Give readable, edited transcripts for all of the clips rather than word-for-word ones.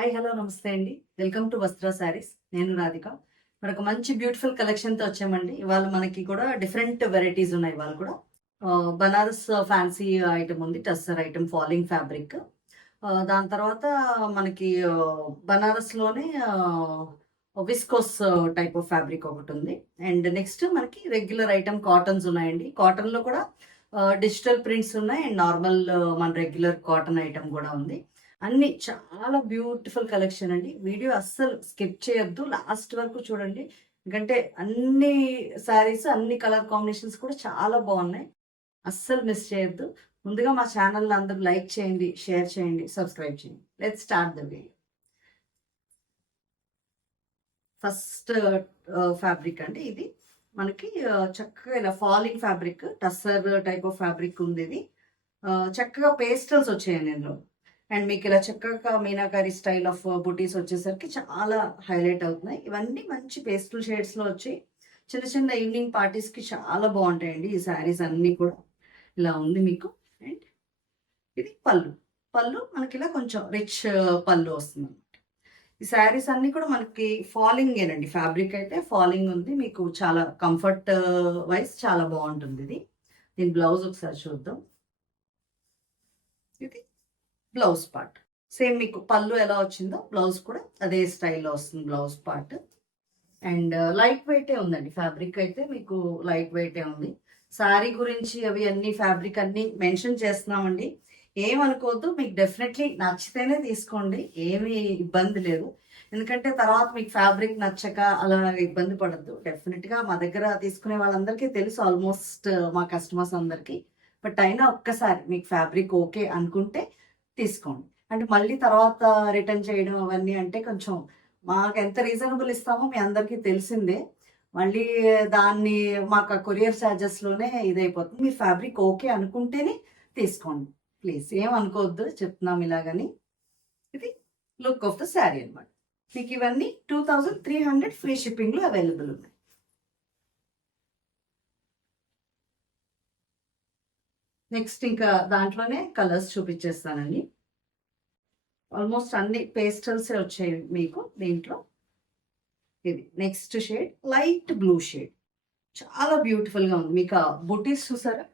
Hi hello నమస్తే అండి. Welcome to వస్త్ర శారీస్. నేను రాధిక. మనకు మంచి బ్యూటిఫుల్ కలెక్షన్‌తో వచ్చామండి. ఇవాళ మనకి కూడా డిఫరెంట్ వెరైటీస్ ఉన్నాయి ఇవాళ కూడా. బనారస్ ఫ్యాన్సీ ఐటెమ్ ఉంది. Tussar item falling fabric. దాని తర్వాత మనకి బనారస్‌లోనే విస్కోస్ టైప్ ఆఫ్ ఫ్యాబ్రిక్ ఒకటుంది. అండ్ నెక్స్ట్ మనకి రెగ్యులర్ ఐటెమ్ కాటన్స్ ఉన్నాయండి. కాటన్‌లో కూడా డిజిటల్ ప్రింట్స్ ఉన్నాయి. అండ్ నార్మల్ మన రెగ్యులర్ కాటన్ ఐటెమ్ కూడా ఉంది. అన్ని చాలా బ్యూటిఫుల్ కలెక్షన్ అండి. వీడియో అస్సలు స్కిప్ చేయొద్దు. లాస్ట్ వరకు చూడండి. ఎందుకంటే అన్ని శారీస్, అన్ని కలర్ కాంబినేషన్స్ కూడా చాలా బాగున్నాయి. అస్సలు మిస్ చేయొద్దు. ముందుగా మా ఛానల్ అందరూ లైక్ చేయండి, షేర్ చేయండి, సబ్స్క్రైబ్ చేయండి. Let's start the video. First fabric అండి ఇది. మనకి చక్కగా ఇలా falling fabric, tussar type of fabric ఉంది ఇది. చక్కగా పేస్టల్స్ వచ్చాయండి ఇందులో. అండ్ మీకు ఇలా చక్కగా మీనాకారి స్టైల్ ఆఫ్ బుటీస్ వచ్చేసరికి చాలా హైలైట్ అవుతున్నాయి. ఇవన్నీ మంచి పేస్టల్ షేడ్స్లో వచ్చి చిన్న చిన్న ఈవినింగ్ పార్టీస్కి చాలా బాగుంటాయండి ఈ శారీస్ అన్నీ కూడా. ఇలా ఉంది మీకు. అండ్ ఇది పళ్ళు. పళ్ళు మనకి ఇలా కొంచెం రిచ్ పళ్ళు వస్తుంది అనమాట. ఈ శారీస్ అన్నీ కూడా మనకి ఫాలింగ్ ఏనండి. ఫ్యాబ్రిక్ అయితే ఫాలింగ్ ఉంది. మీకు చాలా కంఫర్ట్ వైజ్ చాలా బాగుంటుంది ఇది. దీని బ్లౌజ్ ఒకసారి చూద్దాం. ఇది బ్లౌజ్ పార్ట్. సేమ్ మీకు పళ్ళు ఎలా వచ్చిందో బ్లౌజ్ కూడా అదే స్టైల్లో వస్తుంది బ్లౌజ్ పార్ట్. అండ్ లైట్ వెయిటే ఉందండి. ఫ్యాబ్రిక్ అయితే మీకు లైట్ వెయిటే ఉంది. శారీ గురించి అవి అన్ని ఫ్యాబ్రిక్ అన్ని మెన్షన్ చేస్తున్నామండి. ఏమనుకోవద్దు, మీకు డెఫినెట్లీ నచ్చితేనే తీసుకోండి. ఏమీ ఇబ్బంది లేదు. ఎందుకంటే తర్వాత మీకు ఫ్యాబ్రిక్ నచ్చక అలా ఇబ్బంది పడద్దు. డెఫినెట్గా మా దగ్గర తీసుకునే వాళ్ళందరికీ తెలుసు, ఆల్మోస్ట్ మా కస్టమర్స్ అందరికీ. బట్ అయినా ఒక్కసారి మీకు ఫ్యాబ్రిక్ ఓకే అనుకుంటే తీసుకోండి. అంటే మళ్ళీ తర్వాత రిటర్న్ చేయడం అవన్నీ అంటే కొంచెం మాకు ఎంత రీజనబుల్ ఇస్తామో మీ అందరికీ తెలిసిందే. మళ్ళీ దాన్ని మాకు కొరియర్ ఛార్జెస్లోనే ఇదైపోతుంది. మీ ఫ్యాబ్రిక్ ఓకే అనుకుంటేనే తీసుకోండి ప్లీజ్. ఏమనుకోవద్దు చెప్తున్నాం ఇలాగని. ఇది లుక్ ఆఫ్ ద శారీ అనమాట. మీకు ఇవన్నీ 2300 ఫ్రీ షిప్పింగ్లో అవైలబుల్ ఉన్నాయి. నెక్స్ట్ ఇంకా దాంట్లోనే కలర్స్ చూపించేస్తానండి. ఆల్మోస్ట్ అన్ని పేస్టల్సే వచ్చాయి మీకు దీంట్లో. ఇది next shade light blue shade, చాలా బ్యూటిఫుల్గా ఉంది. మీకు ఆ బుటీస్ చూసారా,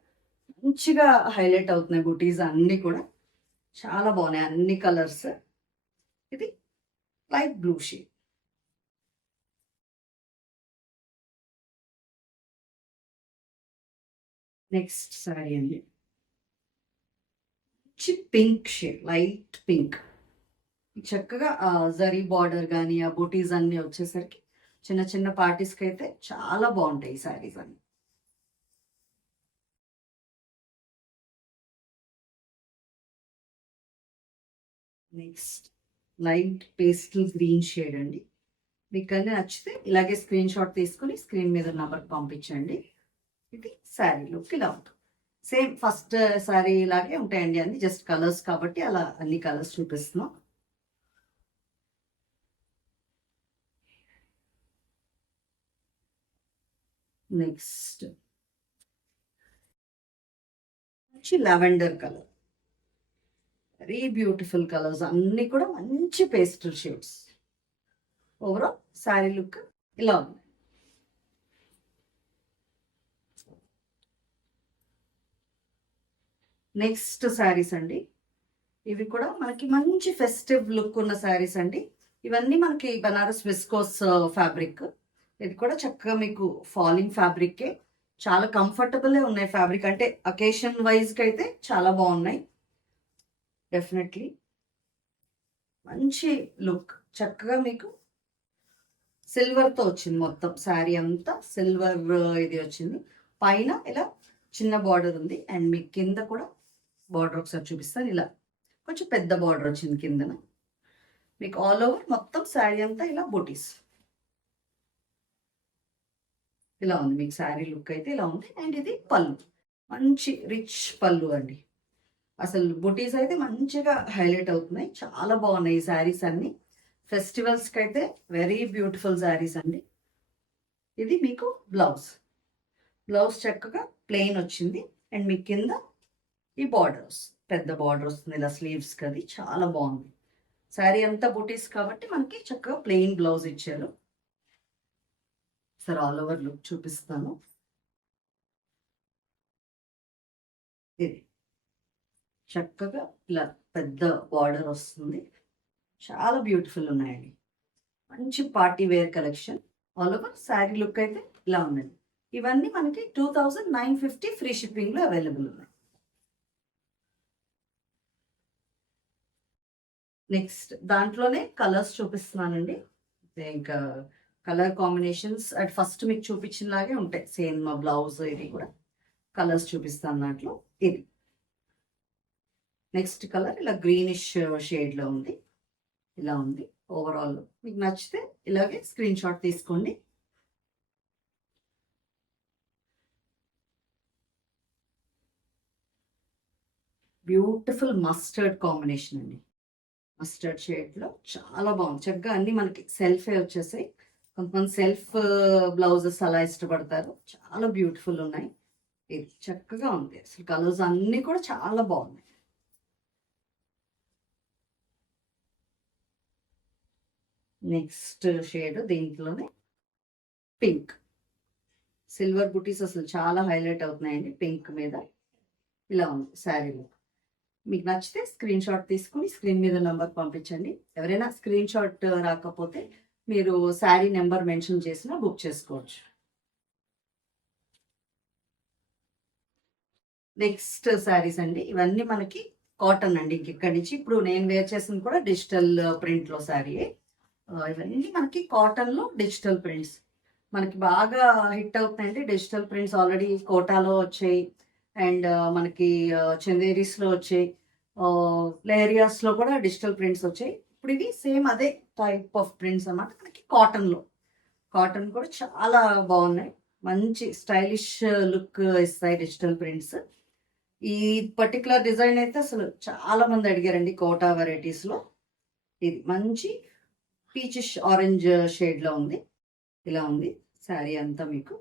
మంచిగా హైలైట్ అవుతున్నాయి బుటీస్ అన్నీ కూడా. చాలా బాగున్నాయి అన్ని కలర్స్. ఇది light blue shade. Next sorry అండి, పింక్ షేడ్, లైట్ పింక్. చక్కగా జరీ బార్డర్ కానీ ఆ బూటీస్ అన్నీ వచ్చేసరికి చిన్న చిన్న పార్టీస్కి అయితే చాలా బాగుంటాయి ఈ శారీస్ అన్ని. Next light pastel green shade అండి. మీకు అన్నీ నచ్చితే ఇలాగే స్క్రీన్ షాట్ తీసుకుని స్క్రీన్ మీద నెంబర్కి పంపించండి. ఇది శారీ లుక్ ఇలా ఉంటుంది. సేమ్ ఫస్ట్ శారీ ఇలాగే ఉంటాయండి అన్ని, జస్ట్ కలర్స్ కాబట్టి అలా అన్ని కలర్స్ చూపిస్తున్నాం. నెక్స్ట్ మంచి lavender colour, very beautiful colours అన్నీ కూడా మంచి pastel shades. Overall sari look ఇలా ఉంది. నెక్స్ట్ శారీస్ అండి, ఇవి కూడా మనకి మంచి ఫెస్టివ్ లుక్ ఉన్న శారీస్ అండి. ఇవన్నీ మనకి బనారస్ విస్కోస్ ఫ్యాబ్రిక్. ఇది కూడా చక్కగా మీకు ఫాలింగ్ ఫ్యాబ్రిక్కే, చాలా కంఫర్టబుల్లే ఉన్నాయి ఫ్యాబ్రిక్. అంటే అకేషన్ వైజ్కి అయితే చాలా బాగున్నాయి డెఫినెట్లీ. మంచి లుక్, చక్కగా మీకు సిల్వర్తో వచ్చింది మొత్తం శారీ అంతా. సిల్వర్ ఇది వచ్చింది. పైన ఇలా చిన్న బార్డర్ ఉంది. అండ్ మీకు కింద కూడా బార్డర్ ఒకసారి చూపిస్తాను. ఇలా కొంచెం పెద్ద బార్డర్ వచ్చింది కిందన. మీకు ఆల్ ఓవర్ మొత్తం శారీ అంతా ఇలా బూటీస్ ఇలా ఉంది. మీకు శారీ లుక్ అయితే ఇలా ఉంది. అండ్ ఇది పళ్ళు, మంచి రిచ్ పళ్ళు అండి. అసలు బుటీస్ అయితే మంచిగా హైలైట్ అవుతున్నాయి. చాలా బాగున్నాయి ఈ శారీస్ అన్ని. ఫెస్టివల్స్కి అయితే వెరీ బ్యూటిఫుల్ శారీస్ అండి. ఇది మీకు బ్లౌజ్. బ్లౌజ్ చక్కగా ప్లెయిన్ వచ్చింది. అండ్ మీకు కింద ఈ బార్డర్స్ పెద్ద బార్డర్ వస్తుంది ఇలా స్లీవ్స్కి. అది చాలా బాగుంది. శారీ అంతా బూటీస్ కాబట్టి మనకి చక్కగా ప్లెయిన్ బ్లౌజ్ ఇచ్చారు. సార్ ఆల్ ఓవర్ లుక్ చూపిస్తాను. ఇది చక్కగా ఇలా పెద్ద బార్డర్ వస్తుంది. చాలా బ్యూటిఫుల్ ఉన్నాయండి. మంచి party wear collection. All over sari look అయితే ఇలా ఉందండి. ఇవన్నీ మనకి 2950 ఫ్రీ షిప్పింగ్లో అవైలబుల్ ఉన్నాయి. నెక్స్ట్ దాంట్లోనే కలర్స్ చూపిస్తున్నానండి. ఇంకా కలర్ కాంబినేషన్స్ అట్ ఫస్ట్ మీకు చూపించిన లాగే ఉంటాయి. సేమ్ బ్లౌజ్ ఇది కూడా కలర్స్ చూపిస్తాను దాంట్లో. ఇది నెక్స్ట్ కలర్ ఇలా గ్రీనిష్ షేడ్లో ఉంది. ఇలా ఉంది ఓవరాల్. మీకు నచ్చితే ఇలాగే స్క్రీన్ షాట్ తీసుకోండి. బ్యూటిఫుల్ మస్టర్డ్ కాంబినేషన్ అండి. మస్టర్డ్ షేడ్లో చాలా బాగుంది. చక్కగా అన్ని మనకి సెల్ఫే వచ్చేసాయి. కొంతమంది సెల్ఫ్ బ్లౌజెస్ అలా ఇష్టపడతారు. చాలా బ్యూటిఫుల్ ఉన్నాయి. ఇది చక్కగా ఉంది. అసలు కలర్స్ అన్నీ కూడా చాలా బాగున్నాయి. నెక్స్ట్ షేడ్ దీంట్లోనే పింక్. సిల్వర్ బుటీస్ అసలు చాలా హైలైట్ అవుతున్నాయండి పింక్ మీద. ఇలా ఉంది శారీలో. మీకు నచ్చితే స్క్రీన్ షాట్ తీసుకుని స్క్రీన్ మీద నెంబర్ పంపించండి. ఎవరైనా స్క్రీన్ షాట్ రాకపోతే మీరు శారీ నెంబర్ మెన్షన్ చేసినా బుక్ చేసుకోవచ్చు. నెక్స్ట్ శారీస్ అండి. ఇవన్నీ మనకి కాటన్ అండి. ఇక్కడి నుంచి ఇప్పుడు నేను వేర్ చేసింది కూడా డిజిటల్ ప్రింట్లో శారీ. ఇవన్నీ మనకి కాటన్లో డిజిటల్ ప్రింట్స్ మనకి బాగా హిట్ అవుతున్నాయండి. డిజిటల్ ప్రింట్స్ ఆల్రెడీ కోటాలో వచ్చాయి అండ్ మనకి చందేరీస్లో వచ్చాయి, లేరియాస్లో కూడా డిజిటల్ ప్రింట్స్ వచ్చాయి. ఇప్పుడు ఇవి సేమ్ అదే టైప్ ఆఫ్ ప్రింట్స్ అన్నమాట. మనకి కాటన్లో. కాటన్ కూడా చాలా బాగున్నాయి. మంచి స్టైలిష్ లుక్ ఇస్తాయి డిజిటల్ ప్రింట్స్. ఈ పర్టికులర్ డిజైన్ అయితే అసలు చాలా మంది అడిగారండి కోటా వెరైటీస్లో. ఇది మంచి పీచిష్ ఆరెంజ్ షేడ్లో ఉంది. ఇలా ఉంది శారీ అంతా. మీకు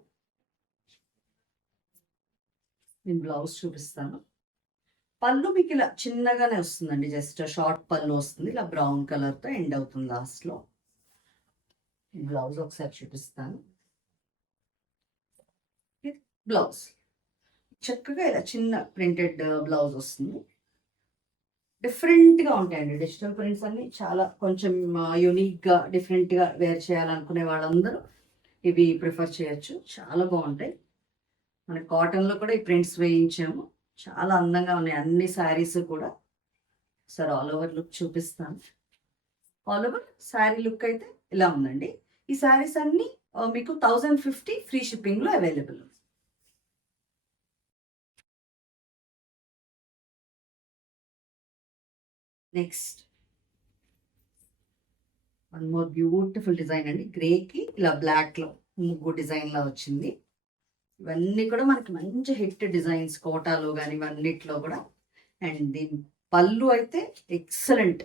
నేను బ్లౌజ్ చూపిస్తాను. పళ్ళు మీకు ఇలా చిన్నగానే వస్తుందండి. జస్ట్ షార్ట్ పళ్ళు వస్తుంది. ఇలా బ్రౌన్ కలర్తో ఎండ్ అవుతుంది లాస్ట్లో. బ్లౌజ్ ఒకసారి చూపిస్తాను. బ్లౌజ్ చక్కగా ఇలా చిన్న ప్రింటెడ్ బ్లౌజ్ వస్తుంది. డిఫరెంట్గా ఉంటాయండి డిజిటల్ ప్రింట్స్ అన్ని. చాలా కొంచెం యూనిక్గా డిఫరెంట్గా వేర్ చేయాలనుకునే వాళ్ళందరూ ఇవి ప్రిఫర్ చేయొచ్చు. చాలా బాగుంటాయి. మన కాటన్లో కూడా ఈ ప్రింట్స్ వేయించాము. చాలా అందంగా ఉన్నాయి అన్ని శారీస్ కూడా. సార్ ఆల్ ఓవర్ లుక్ చూపిస్తాను. ఆల్ ఓవర్ శారీ లుక్ అయితే ఇలా ఉందండి. ఈ శారీస్ అన్ని మీకు 1050 ఫ్రీ షిప్పింగ్లో available. Next one more beautiful design అండి. గ్రేకి ఇలా బ్లాక్లో ముగ్గు డిజైన్లో వచ్చింది. ఇవన్నీ కూడా మనకి మంచి హిట్ డిజైన్స్ కోటాలో కానీ ఇవన్నిట్లో కూడా. అండ్ దీని పళ్ళు అయితే ఎక్సలెంట్,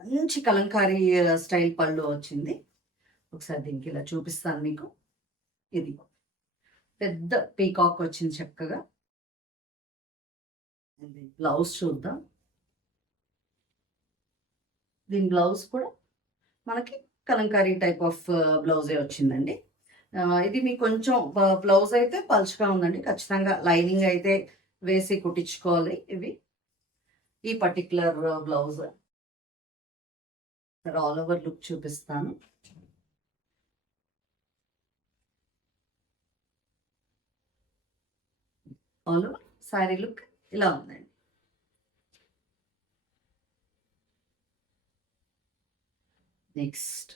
మంచి కలంకారీ స్టైల్ పళ్ళు వచ్చింది. ఒకసారి దీనికి ఇలా చూపిస్తాను మీకు. ఇది పెద్ద పీకాక్ వచ్చింది చక్కగా. బ్లౌజ్ చూద్దాం. దీని బ్లౌజ్ కూడా మనకి కలంకారీ టైప్ ఆఫ్ బ్లౌజే వచ్చిందండి. ఇది మీకు కొంచెం బ్లౌజ్ అయితే పలుచగా ఉందండి. ఖచ్చితంగా లైనింగ్ అయితే వేసి కుట్టించుకోవాలి. ఇవి ఈ particular blouse. All over look చూపిస్తాను. ఆల్ ఓవర్ శారీ లుక్ ఇలా ఉందండి. నెక్స్ట్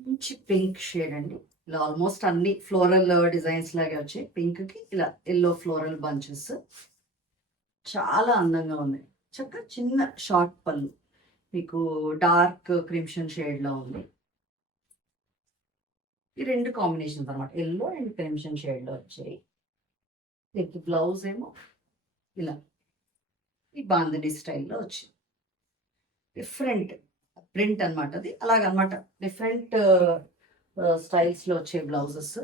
మంచి పింక్ షేడ్ అండి. ఇలా ఆల్మోస్ట్ అన్ని ఫ్లోరల్ డిజైన్స్ లాగే వచ్చాయి. పింక్కి ఇలా ఎల్లో ఫ్లోరల్ బంచెస్ చాలా అందంగా ఉన్నాయి. చక్కగా చిన్న షార్ట్ పళ్ళు మీకు డార్క్ క్రిమ్షన్ షేడ్లో ఉంది. ఈ రెండు కాంబినేషన్స్ అనమాట, ఎల్లో అండ్ క్రిమ్షన్ షేడ్లో వచ్చాయి. దీనికి బ్లౌజ్ ఏమో ఇలా ఈ బాంధనీ స్టైల్లో వచ్చింది. డిఫరెంట్ ప్రింట్ అనమాట అది. అలాగనమాట డిఫరెంట్ స్టైల్స్లో వచ్చే బ్లౌజెస్.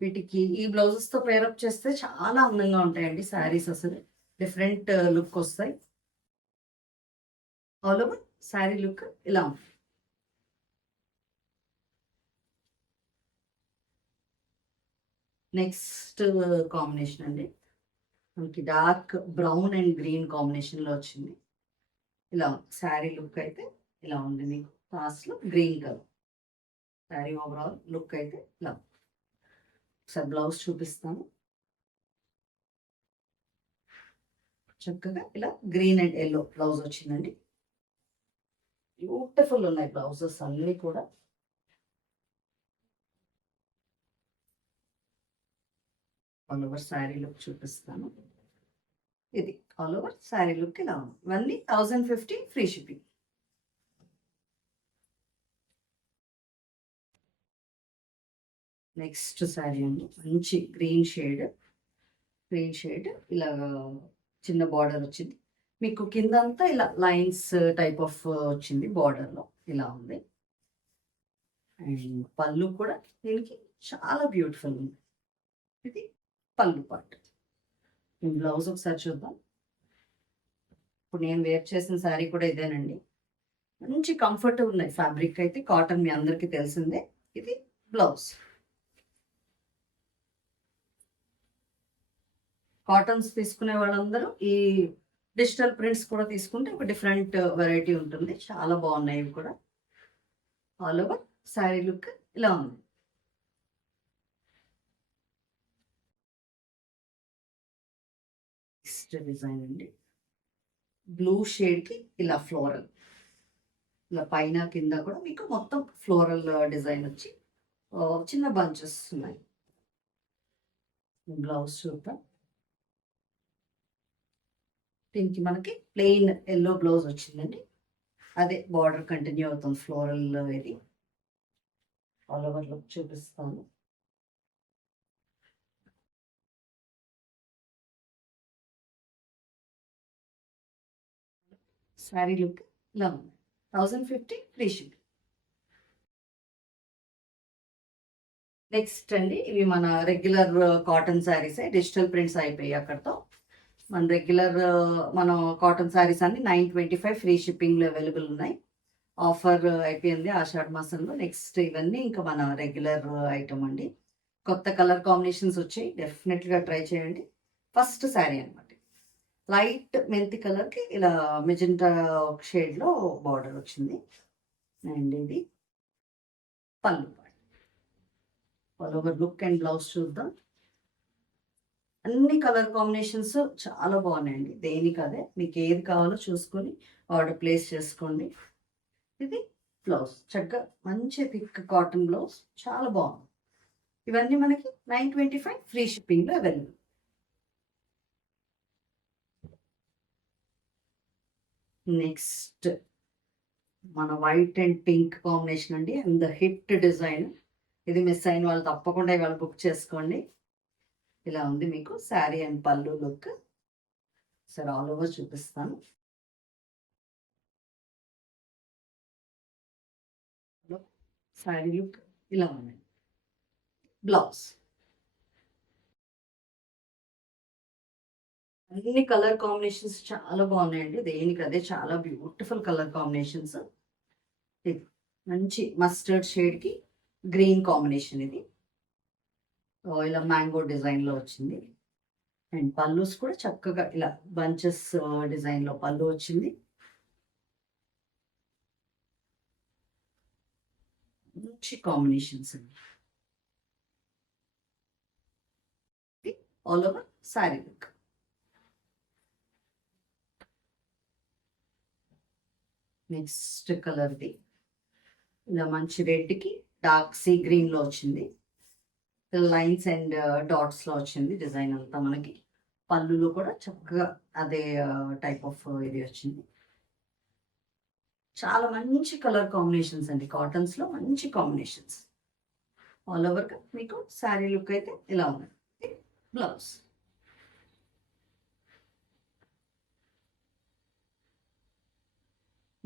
వీటికి ఈ బ్లౌజెస్తో పేరప్ చేస్తే చాలా అందంగా ఉంటాయండి శారీస్. అసలు డిఫరెంట్ లుక్ వస్తాయి. ఆల్ ఓవర్ శారీ లుక్ ఇలా ఉంది. నెక్స్ట్ కాంబినేషన్ అండి, మనకి డార్క్ బ్రౌన్ అండ్ గ్రీన్ కాంబినేషన్లో వచ్చింది. ఇలా శారీ లుక్ అయితే ఇలా ఉంది. మీకు లాస్ట్లో green colour sari overall look అయితే ఇలా. ఒకసారి బ్లౌజ్ చూపిస్తాను. చక్కగా ఇలా గ్రీన్ అండ్ ఎల్లో బ్లౌజ్ వచ్చిందండి. బ్యూటిఫుల్ ఉన్నాయి బ్లౌజెస్ అన్నీ కూడా. ఆల్ ఓవర్ శారీ లుక్ చూపిస్తాను. ఇది ఆల్ ఓవర్ శారీ లుక్ ఇలా ఉంది. ఇవన్నీ 1050 ఫ్రీ షిప్పింగ్. నెక్స్ట్ శారీ అండి, మంచి గ్రీన్ షేడ్ ఇలా చిన్న బార్డర్ వచ్చింది. మీకు కిందంతా ఇలా లైన్స్ టైప్ ఆఫ్ వచ్చింది బార్డర్లో ఇలా ఉంది. అండ్ పళ్ళు కూడా దీనికి చాలా బ్యూటిఫుల్ ఉంది. ఇది పళ్ళు పార్ట్. బ్లౌజ్ ఒకసారి చూద్దాం. ఇప్పుడు నేను వేర్ చేసిన శారీ కూడా ఇదేనండి. మంచి కంఫర్ట్ ఉన్నాయి. ఫ్యాబ్రిక్ అయితే కాటన్ మీ అందరికీ తెలిసిందే. ఇది బ్లౌజ్. కాటన్స్ తీసుకునే వాళ్ళందరూ ఈ డిజిటల్ ప్రింట్స్ కూడా తీసుకుంటే ఒక డిఫరెంట్ వెరైటీ ఉంటుంది. చాలా బాగున్నాయి ఇవి కూడా. ఆల్ ఓవర్ శారీ లుక్ ఇలా ఉంది. నెక్స్ట్ డిజైన్ అండి, బ్లూ షేడ్కి ఇలా ఫ్లోరల్, ఇలా పైన కింద కూడా మీకు మొత్తం ఫ్లోరల్ డిజైన్ వచ్చి చిన్న బంచెస్ ఉన్నాయి. బ్లౌజ్ చూద్దాం. దీనికి మనకి ప్లెయిన్ ఎల్లో బ్లౌజ్ వచ్చిందండి. అదే బార్డర్ కంటిన్యూ అవుతుంది ఫ్లోరల్. ఇది ఆల్ ఓవర్ లుక్ చూపిస్తాను. శారీ లుక్ ఇలా ఉంది. 1050 ఫ్రీ షిప్. నెక్స్ట్ అండి, ఇవి మన రెగ్యులర్ కాటన్ శారీసే. డిజిటల్ ప్రింట్స్ అయిపోయి అక్కడతో. మన రెగ్యులర్ మన కాటన్ శారీస్ అన్ని 925 ఫ్రీ షిప్పింగ్లో అవైలబుల్ ఉన్నాయి. ఆఫర్ అయిపోయింది ఆషాఢ మాసంలో. నెక్స్ట్ ఇవన్నీ ఇంకా మన రెగ్యులర్ ఐటమ్ అండి. కొత్త కలర్ కాంబినేషన్స్ వచ్చాయి, డెఫినెట్గా ట్రై చేయండి. ఫస్ట్ శారీ అనమాట, లైట్ మెంతి కలర్కి ఇలా మెజెంటా షేడ్లో బార్డర్ వచ్చింది. అండ్ ఇది పళ్ళు. All over look and blouse చూద్దాం. అన్ని కలర్ కాంబినేషన్స్ చాలా బాగున్నాయండి. దేనికి అదే మీకు ఏది కావాలో చూసుకొని ఆర్డర్ ప్లేస్ చేసుకోండి. ఇది బ్లౌజ్, చక్కగా మంచి థిక్ కాటన్ బ్లౌజ్, చాలా బాగుంది. ఇవన్నీ మనకి 925 ఫ్రీ షిప్పింగ్లో అవైలబుల్. నెక్స్ట్ మన వైట్ అండ్ పింక్ కాంబినేషన్ అండి, అండ్ హిట్ డిజైన్. ఇది మిస్ అయిన వాళ్ళు తప్పకుండా ఇవాళ బుక్ చేసుకోండి. ఇలా ఉంది మీకు శారీ అండ్ పళ్ళు లుక్. సరే ఆల్ ఓవర్ చూపిస్తాను. శారీ లుక్ ఇలా ఉంది. బ్లౌజ్ అన్ని కలర్ కాంబినేషన్స్ చాలా బాగున్నాయండి. దేనికి అదే చాలా బ్యూటిఫుల్ కలర్ కాంబినేషన్స్. మంచి మస్టర్డ్ షేడ్కి గ్రీన్ కాంబినేషన్. ఇది ఇలా మ్యాంగో డిజైన్లో వచ్చింది. అండ్ పల్లూస్ కూడా చక్కగా ఇలా బంచెస్ డిజైన్లో పళ్ళు వచ్చింది. మంచి కాంబినేషన్స్ అండి. All over sari look. Next కలర్ది ఇలా మంచి రెడ్కి డార్క్ సీ గ్రీన్లో వచ్చింది. లైన్స్ అండ్ డాట్స్లో వచ్చింది డిజైన్ అంతా. మనకి పళ్ళులో కూడా చక్కగా అదే టైప్ ఆఫ్ ఇది వచ్చింది. చాలా మంచి కలర్ కాంబినేషన్స్ అండి. కాటన్స్లో మంచి కాంబినేషన్స్. ఆల్ ఓవర్గా మీకు శారీ లుక్ అయితే ఇలా ఉంది. బ్లౌజ్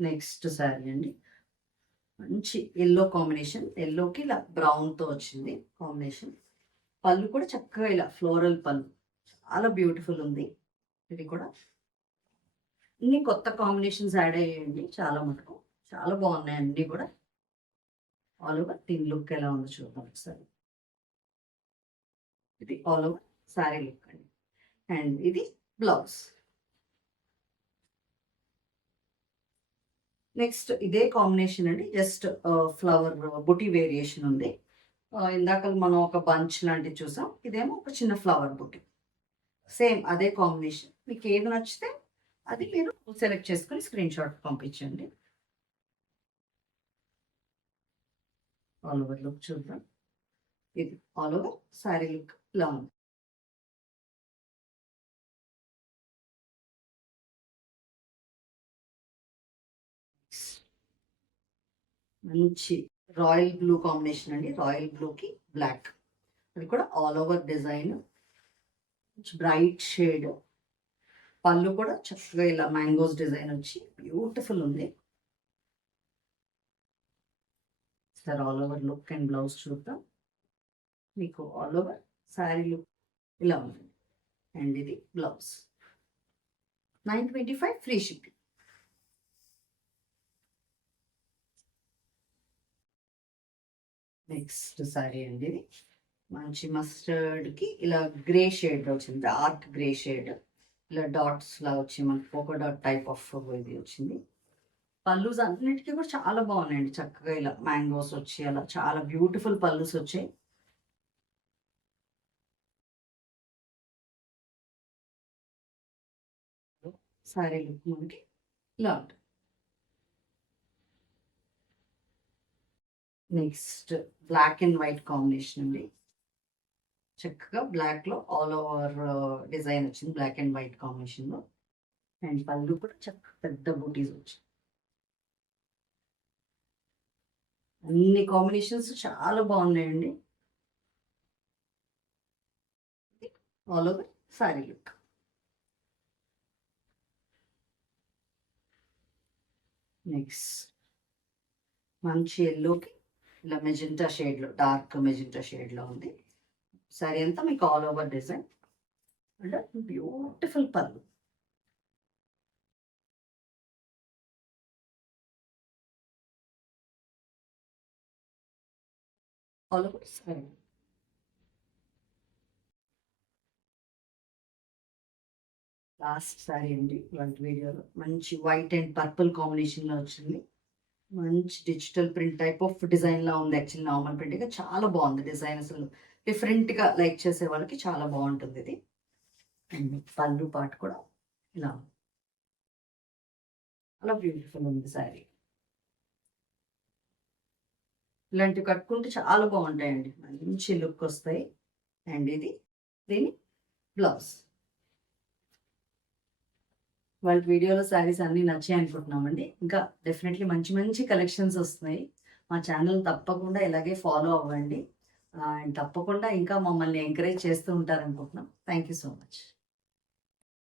నెక్స్ట్ శారీ అండి, మంచి ఎల్లో కాంబినేషన్. ఎల్లోకి ఇలా బ్రౌన్తో వచ్చింది కాంబినేషన్. పళ్ళు కూడా చక్కగా ఇలా ఫ్లోరల్ పళ్ళు, చాలా బ్యూటిఫుల్ ఉంది. ఇది కూడా అన్ని కొత్త కాంబినేషన్స్ యాడ్ అయ్యాయండి చాలా మటుకు. చాలా బాగున్నాయి అన్నీ కూడా. ఆల్ ఓవర్ దీని లుక్ ఎలా ఉందో చూద్దాం ఒకసారి. ఇది ఆల్ ఓవర్ శారీ లుక్ అండి. అండ్ ఇది బ్లౌజ్. నెక్స్ట్ ఇదే కాంబినేషన్ అండి. జస్ట్ ఫ్లవర్ బుటీ వేరియేషన్ ఉంది. ఇందాక మనం ఒక బంచ్ లాంటిది చూసాం. ఇదేమో ఒక చిన్న ఫ్లవర్ బుటీ. సేమ్ అదే కాంబినేషన్. మీకు ఏది నచ్చితే అది మీరు సెలెక్ట్ చేసుకొని స్క్రీన్ షాట్ పంపించండి. ఆల్ ఓవర్ లుక్ చూద్దాం. ఇది ఆల్ ఓవర్ శారీ లుక్ ఇలా ఉంది. మంచి రాయల్ బ్లూ కాంబినేషన్ అండి. రాయల్ బ్లూకి బ్లాక్. అది కూడా all over design. Bright shade. పళ్ళు కూడా చక్కగా ఇలా మ్యాంగోస్ డిజైన్ వచ్చి బ్యూటిఫుల్ ఉంది. Sir all over look and blouse చూద్దాం. మీకు ఆల్ ఓవర్ శారీ లుక్ ఇలా ఉంది. అండ్ ఇది blouse. 925 free shipping. Next sari అండి. ఇది మంచి మస్టర్డ్కి ఇలా గ్రే షేడ్ వచ్చింది. Dark grey shade. ఇలా డాట్స్ లా వచ్చి మనకి పోకో డాట్ టైప్ ఆఫ్ ఇది వచ్చింది. పల్లూస్ అన్నిటికీ కూడా చాలా బాగున్నాయండి. చక్కగా ఇలా మ్యాంగోస్ వచ్చి అలా చాలా బ్యూటిఫుల్ పల్లూస్ వచ్చాయి. సారీ లుక్ మనకి ఇలా ఉంటుంది. Next black and white combination అండి. చక్కగా బ్లాక్లో ఆల్ ఓవర్ డిజైన్ వచ్చింది. బ్లాక్ అండ్ వైట్ కాంబినేషన్లో. అండ్ పళ్ళు కూడా చక్కగా పెద్ద బూటీస్ వచ్చాయి. అన్ని కాంబినేషన్స్ చాలా బాగున్నాయండి. All over sorry look. Next మంచి ఎల్లోకి ఇలా మెజెంటా షేడ్లో, డార్క్ మెజెంటా షేడ్లో ఉంది. సారీ అంతా మీకు all over design and beautiful పళ్ళు. All over sari. Last sari అండి ఇవాళ వీడియోలో. మంచి వైట్ అండ్ పర్పుల్ కాంబినేషన్లో వచ్చింది. మంచి డిజిటల్ ప్రింట్ టైప్ ఆఫ్ డిజైన్లా ఉంది. యాక్చువల్లీ నార్మల్ ప్రింట్గా చాలా బాగుంది డిజైన్. అసలు డిఫరెంట్గా లైక్ చేసే వాళ్ళకి చాలా బాగుంటుంది ఇది. అండ్ పళ్ళు పాటు కూడా ఇలా అలా బ్యూటిఫుల్ ఉంది శారీ. ఇలాంటివి కట్టుకుంటే చాలా బాగుంటాయండి. మంచి లుక్ వస్తాయి. అండ్ ఇది దీని బ్లౌజ్. వాళ్ళ వీడియోలో శారీస్ అన్నీ నచ్చాయి అనుకుంటున్నామండి. ఇంకా డెఫినెట్లీ మంచి మంచి కలెక్షన్స్ వస్తున్నాయి. మా ఛానల్ తప్పకుండా ఇలాగే ఫాలో అవ్వండి. అండ్ తప్పకుండా ఇంకా మమ్మల్ని ఎంకరేజ్ చేస్తూ ఉంటారనుకుంటున్నాం. Thank you so much.